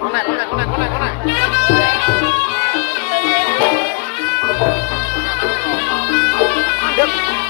Connect, connect, connect, connect, connect. Mandek.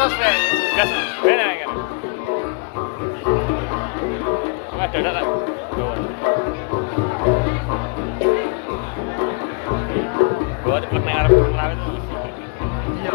terus deh. Gas, benar kan? Ada tak? Gua tuh pernah ngarep kenal itu. Iya.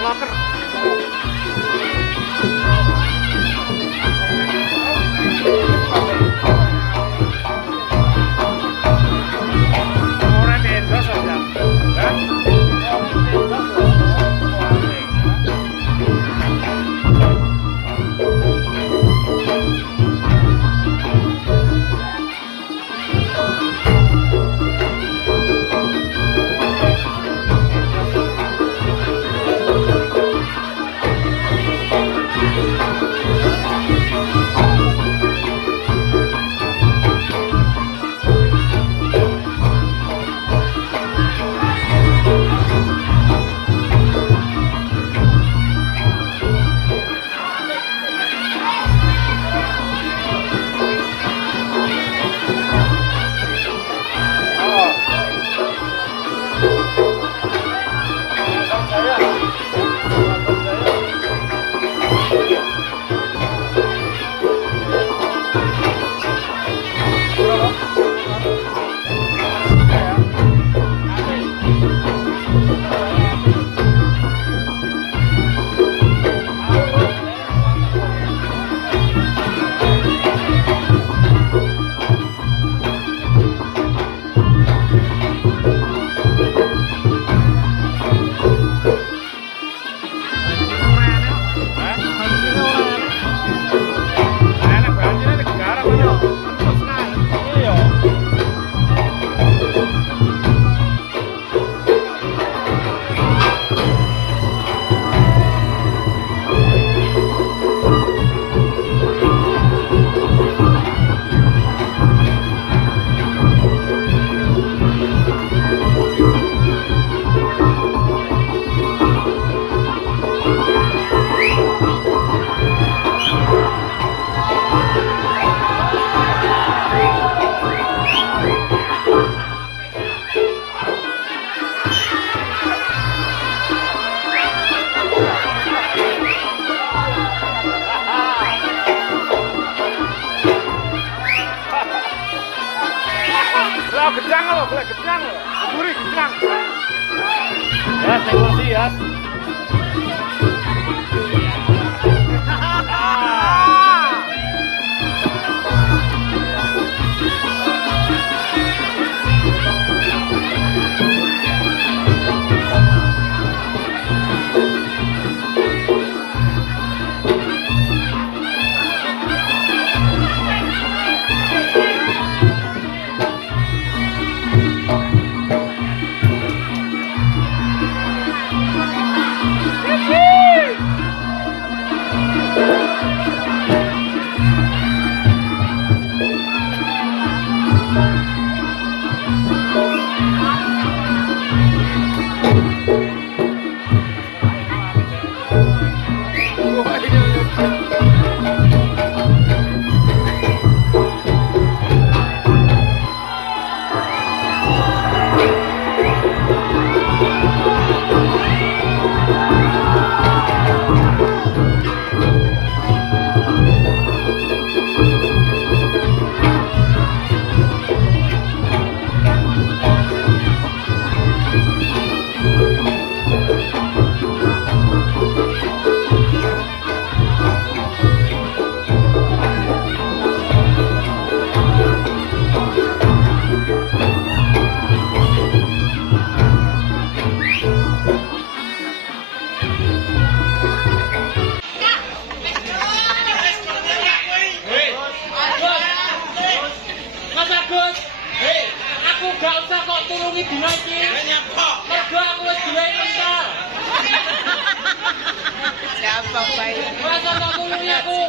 Loker. Orang bebas aja. Gedang lo, gedang lo. Buri gedang. Ya, saya kursi ya. Mergo aku wis duwe mental.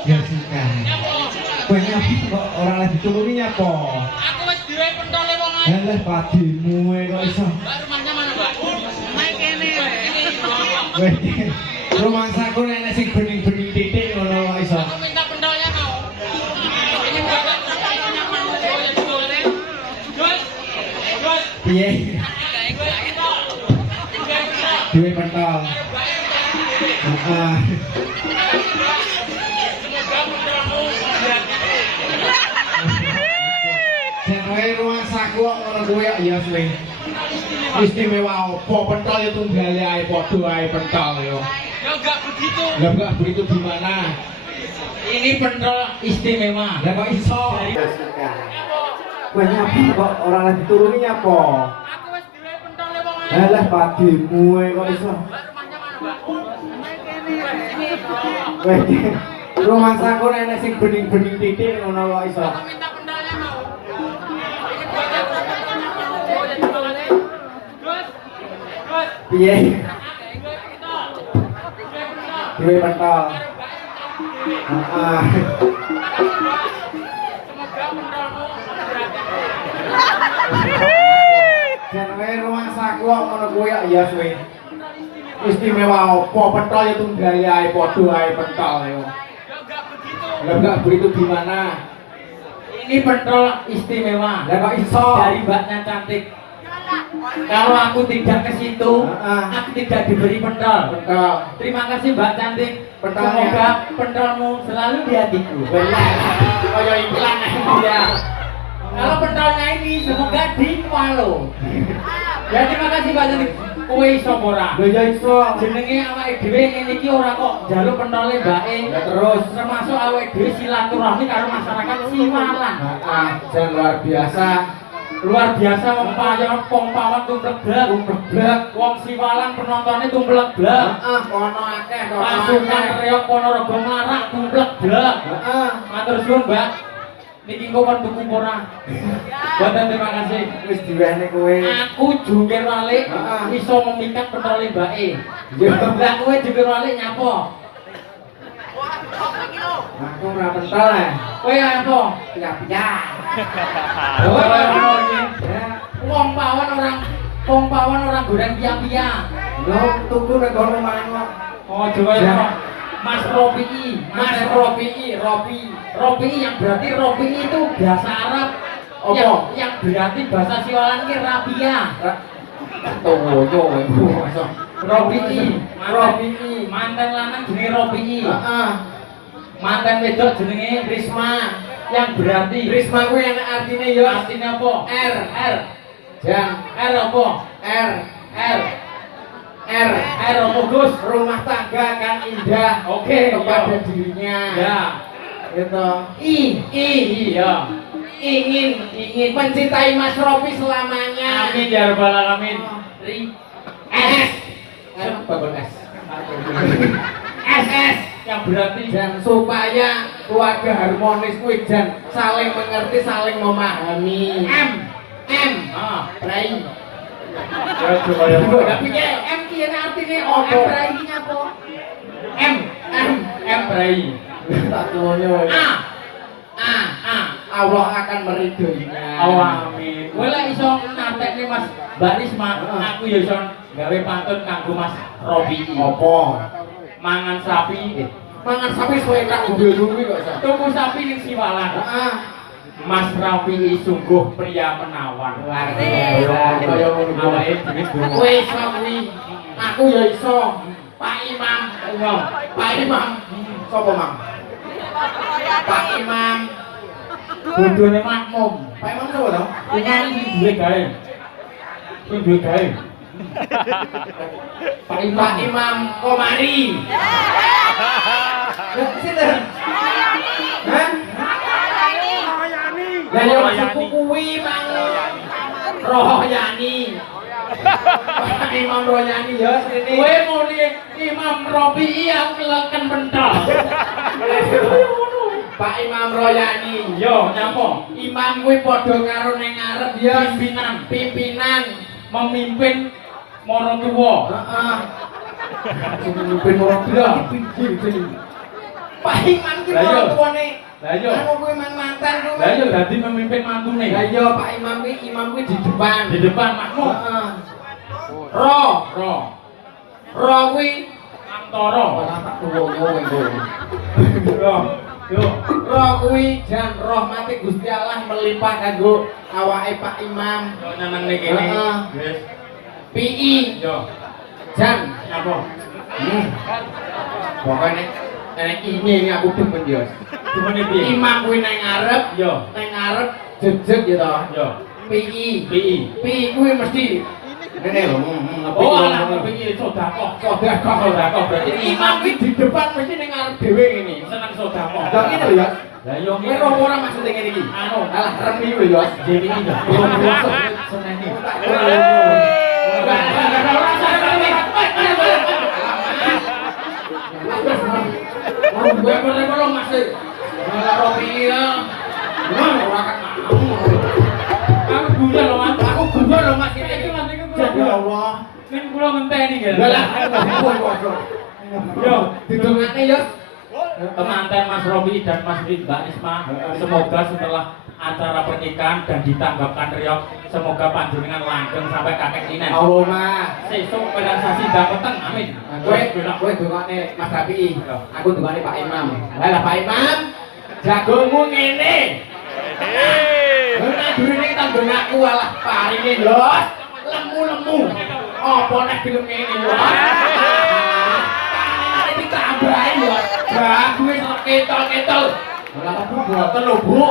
Jessica. Banyak kok orang lagi turunnya po. Aku wis dhewe pentole wong ae. Lah padimu kok iso. Mbak rumahnya mana, Mbak? Main kene. Weh. Rumangsaku nek sing bening-bening titik ngono kok iso. Aku minta pentolnya mau. Ini bapak punya mau boleh. Jos. Jos. Piye? Duwe pentol. Heeh. Kowe rumangsaku kok ngono kuwi ya suwe. Istimewa opo pentol ya tunggal ae padha ae pentol yo. Ya enggak begitu. Lah enggak begitu gimana? Ini pentol istimewa. Lah kok iso? Banyak kok orang lagi turunnya po. Aku wis dhewe pentole wong ae. Lah padimu kok iso. Mbak rumahnya mana, Mbak? Main kene. Weh, rumangsaku nek sing bening-bening titik ngono kok iso. Aku minta pentolnya mau. Ini bapak punya mau boleh. Jos. Jos. Piye? Pentol. Duwe pentol. Heeh. Semoga pentolmu Jan kowe rumangsaku kok ngono kuwi ya suwe. Istimewa opo pentol ya tunggal ae padha ae pentol yo. ya enggak begitu. Lah enggak begitu gimana? Ini pentol istimewa. Lah kok iso? Dari mbaknya cantik. Kalau aku tidak ke situ, aku tidak diberi pentol. Pentol. Terima kasih Mbak cantik. Pentolnya. Semoga pentolmu selalu di hatiku. Bener. Kaya iklan Ya. Kalau pentolnya ini semoga di Palo. Ya terima kasih Mbak cantik. Kowe iso ora? Lah ya iso. Jenenge awake dhewe ngene iki ora kok njaluk pentole mbake. Ya terus Termasuk awake dhewe silaturahmi karo masyarakat Siwalan. heeh, jan luar biasa. Luar biasa wong pawon tumplek-blek, wong Siwalan penontonnya tumplek-blek. Heeh, kono akeh kono. Pasukan Reok Ponorogo Melarak tumplek-blek. Heeh. Matur suwun, Mbak. Niki kok kon tuku ora? Boten terima kasih. Wis diwehne kowe. Aku jungkir walik Heeh. iso memikat pentole mbake. Ya. Lah kowe jungkir walik nyapa? Aku ora pentol ya. Kowe apa? Piya-piya. Wong pawon orang goreng pia-pia. Yo tuku nek kono manuk. Oh, coba ya. Mas Ropi, Ropi yang berarti Ropi itu bahasa Arab. Apa? Yang berarti bahasa Siwalan ki rapia. Toyo kowe. Ropi, mantan lanang jenenge Ropi. Heeh. Mantan wedok jenenge Risma. yang berarti Risma kuwi enak artine yo. artinya apa? R. R. Jan. R apa? R. R. R. R apa Gus? Rumah tangga kan indah. Oke, kepada iya. dirinya. Ya. Gitu. Iya. Ingin mencintai Mas Ropi selamanya. Amin ya rabbal alamin. S. Bangun S. SS yang berarti Dan supaya keluarga harmonis kuwi dan saling mengerti, saling memahami. M. Prai. Ya coba ya. Tapi ya M ki artine opo? M Prai iki nyapa? M Prai. Tak tuwonya. A. Allah akan meridhoinya. Amin. Kowe lek iso ngatekne Mas Mbak Risma, aku ya iso gawe pantun kanggo Mas Robi. Apa? Mangan sapi. Mangan sapi suwe tak gumbil-gumbil kok iso. Tuku sapi ning Siwalan. Heeh. Mas Rafi sungguh pria menawan. Luar biasa. Kaya ngono kuwi. Awake dhewe donga. Kowe iso kuwi. Aku ya iso. Pak Imam. Pak Imam. Sopo, Mam? Pak Imam. Bodone makmum. Pak Imam sopo to? Dengan duwe gawe. Duwe gawe. Pak Imam Komari. Sinten? Hah? Lah ya maksudku kuwi Mang Rohyani. Pak Imam Rohyani ya sini. Kowe muni Imam Robi aku keleken pentol. Pak Imam Rohyani. Yo nyapa? Imam kuwi padha karo ning ngarep ya Pimpinan pimpinan. memimpin marang tuwa. Heeh. Mimpin orang dia pinggir sini. Pak Imam ki Lah, iya. orang tuane. Lah iya. Anu kuwi mantan kuwi. Lah iya dadi memimpin mantune. Lah iya Pak Imam kuwi di depan. Di depan makmu. Heeh. Ro kuwi Antara. ora tak tuwa-tuwa kowe. Yo. Ro kuwi jan rahmati Gusti Allah melimpah kanggo awake Pak Imam. Yo nang kene. Heeh. Wis. PI Yo. jan Apa? pokoknya nek ini aku demen yo. Dimene piye? Imam kuwi nang ngarep, Yo. nang ngarep jejeg ya to. Yo. PI PI. kuwi mesti ngene lho. Oh, anak PI sedekah berarti Imam kuwi di depan mesti nang ngarep dhewe ngene. seneng sedekah. Lah ngene lho ya. Lah yo Kowe roh ora maksud ngene iki. Anu. Alah remi lho ya. Jadi iki lho. Seneni. Gue boleh masih malah romi ya. Ora kan Aku gula loh, Mas. aku gua lho Mas ini. Jadi Allah. Kan kula ngenteni kan. Lah Yo, didongane ya. temanten Mas Robi dan Mas Mbak Isma, semoga setelah acara pernikahan dan ditanggapkan riok, semoga panjenengan langgeng sampai kakek Inen. Allahumma. Sesuk pada sasi dapeten, amin. Kowe dongane Mas Rabi. Aku dongane Pak Imam. Lah Pak Imam, jagomu ngene. Ora durine tanggung aku alah paringe lho. Lemu-lemu. Apa nek film ngene lho. Paling ditambahi lho. Lah kuwi kok ketol-ketol. Lah aku boten lho, Bu.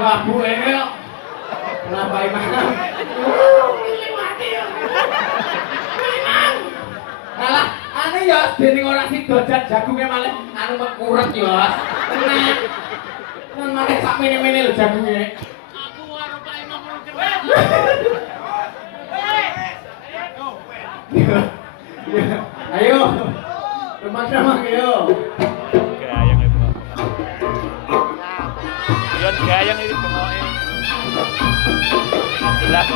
Lah Bu ini kok. Lah Pak Imam. Pilih mati ya. Alah, anu ya dening ora sida jagunge malah anu mekuret ya. Tenan. Tenan malah sak mene-mene lho jagunge. Aku karo Pak Imam Ayo. Teman-teman ayo. Gayang itu. Yon gayang itu bengoke. Jelas.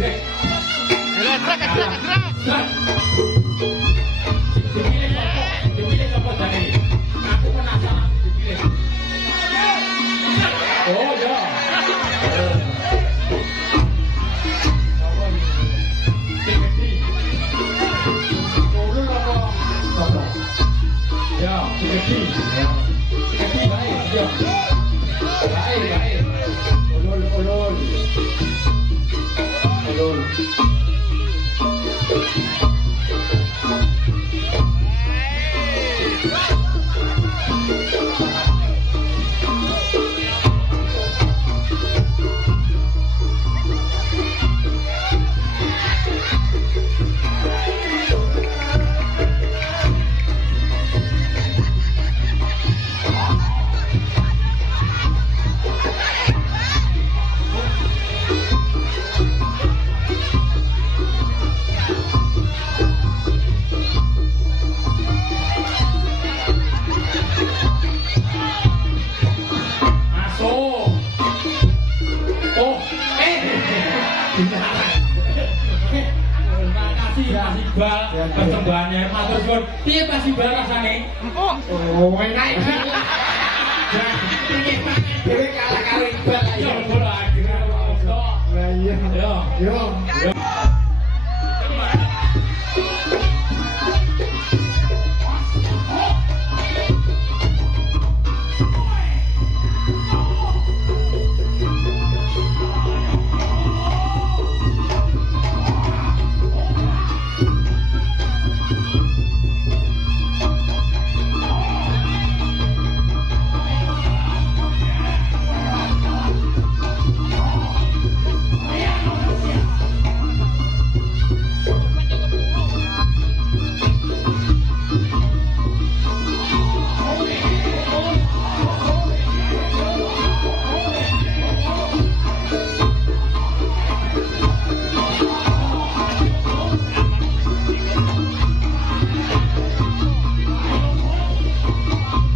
Grek. Gerak. Dipilih sapa jane? Aku penasaran dipilih. Oh ya. Sapa iki? Tinggi. Ulun apa? Sapa? Ya, tinggi. Tinggi baik, ya. Baik. Ulun. Persembahannya matur suwun. Piye Pak Simbal rasane? Empuk. Oh, enak iki. Dhewe kalah karo Iqbal ayo. Ya bola akhirnya kok. Lah iya. Yo. Yo.